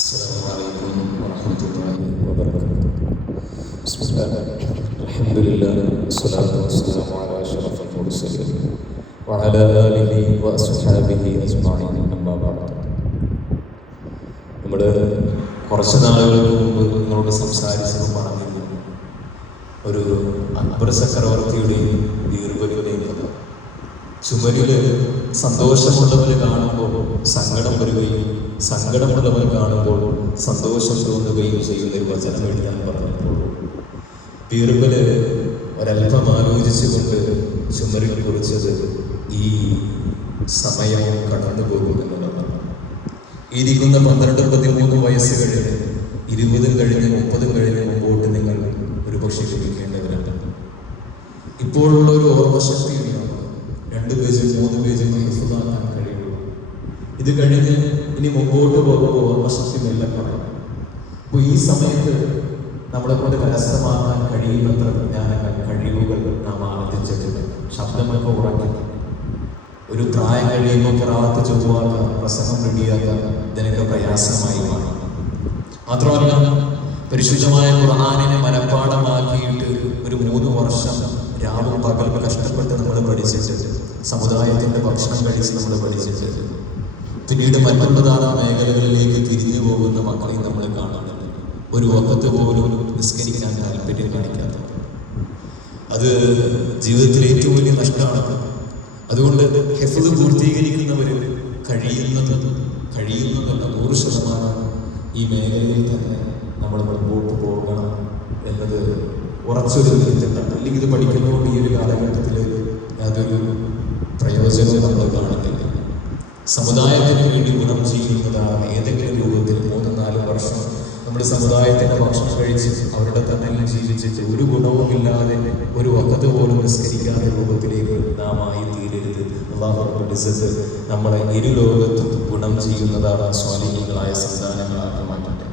السلام عليكم ورحمة الله وبركاته. بسم الله الحمد لله والصلاة والسلام على أشرف المرسلين وعلى آله وأصحابه أجمعين أما بعد. നമ്മൾ കുറച്ച് നാളുകൾക്ക് മുമ്പ് നിങ്ങളോട് സംസാരിച്ചതും പറഞ്ഞിരുന്നു ഒരു അക്ബർ ചക്രവർത്തിയുടെയും ബീർബലിയുടെയും കഥ. ചുമരിൽ സന്തോഷമുള്ളവർ കാണുമ്പോൾ സങ്കടം വരികയും സങ്കടമുള്ളവർ കാണുമ്പോൾ സന്തോഷം തോന്നുകയും ചെയ്യുന്ന ഒരു വചനം എഴുതാൻ പറഞ്ഞപ്പോൾ ബീർബല് ഒരല്പം ആലോചിച്ചുകൊണ്ട് ചുമരിൽ കുറിച്ചത് ഈ സമയം കടന്നു പോകുമെന്നുള്ളതാണ്. ഇരിക്കുന്ന 12-13 വയസ്സ് കഴിഞ്ഞ് 20 കഴിഞ്ഞ് 30 കഴിഞ്ഞ് മുമ്പോട്ട് നിങ്ങൾ ഒരുപക്ഷെ ക്ഷമിക്കേണ്ടവരാണ്. ഇപ്പോഴുള്ള ഒരു ഓർമ്മശക്തി 2 പേജും 3 പേജും ഹിഫ്ളാക്കാൻ കഴിയുള്ളൂ. ഇത് കഴിഞ്ഞ് ഇനി മുമ്പോട്ട് പോകുമ്പോൾ ഓർമ്മശക്തി മെല്ലെ കുറയും. അപ്പോൾ ഈ സമയത്ത് നമ്മളെ കൊണ്ട് കരസ്ഥമാക്കാൻ കഴിയുന്നത്ര വിജ്ഞാനങ്ങൾ കഴിവുകൾ നാം ആർജിച്ചിട്ടുണ്ട്. ശബ്ദമൊക്കെ ഉറങ്ങി ഒരു പ്രായം കഴിയുമ്പോൾ ഖിറാഅത്ത് ചൊവ്വാക്കുക, പ്രസംഗം റെഡിയാക്കുക, ഇതിനൊക്കെ പ്രയാസമായി മാറും. മാത്രമല്ല പരിശുദ്ധമായ ഖുർആനിനെ മനഃപ്പാഠമാക്കിയിട്ട് ഒരു 3 വർഷം രാവും പകലും കഷ്ടപ്പെട്ട് നമ്മൾ പഠിച്ചിട്ട് സമുദായത്തിന്റെ ഭക്ഷണം കഴിച്ച് നമ്മൾ പഠിച്ചിട്ട് പിന്നീട് മറ്റുള്ളതായ മേഖലകളിലേക്ക് തിരിഞ്ഞു പോകുന്ന മക്കളെയും നമ്മൾ കാണുന്നുണ്ട്. ഒരു വഖത്ത് പോലും നിസ്കരിക്കാൻ താല്പര്യം കാണിക്കാത്ത അത് ജീവിതത്തിലെ ഏറ്റവും വലിയ നഷ്ടമാണ്. അതുകൊണ്ട് ഹിഫ്ള് പൂർത്തീകരിക്കുന്നവർ കഴിയുന്നതല്ല 100% ഈ മേഖലയിൽ തന്നെ നമ്മൾ മുമ്പോട്ട് പോകണം എന്നത് ഉറച്ചൊരു നീക്കമാണ്. അല്ലെങ്കിൽ ഇത് പഠിക്കുന്നതുകൊണ്ട് ഈ ഒരു കാലഘട്ടത്തിൽ യാതൊരു പ്രയോജനവും നമ്മൾ കാണുന്നില്ല. സമുദായത്തിന് വേണ്ടി ഗുണം ചെയ്യുന്നതാണ് ഏതെങ്കിലും രൂപത്തിൽ 3-4 വർഷം നമ്മുടെ സമുദായത്തിന്റെ ഭക്ഷണം കഴിച്ച് അവരുടെ തന്നെ ജീവിച്ചിട്ട് ഒരു ഗുണവുമില്ലാതെ ഒരു വഖത്ത് പോലും നിസ്കരിക്കാത്ത രൂപത്തിലേക്ക് നാം ആയി തീരരുത്. അല്ലാഹു റബ്ബുൽ ഇസ്സത്ത് നമ്മളെ ഇരുലോകത്തും ഗുണം ചെയ്യുന്നതാണ് സ്വാലിഹീങ്ങളായ സന്താനങ്ങളാക്കി മാറ്റട്ടെ.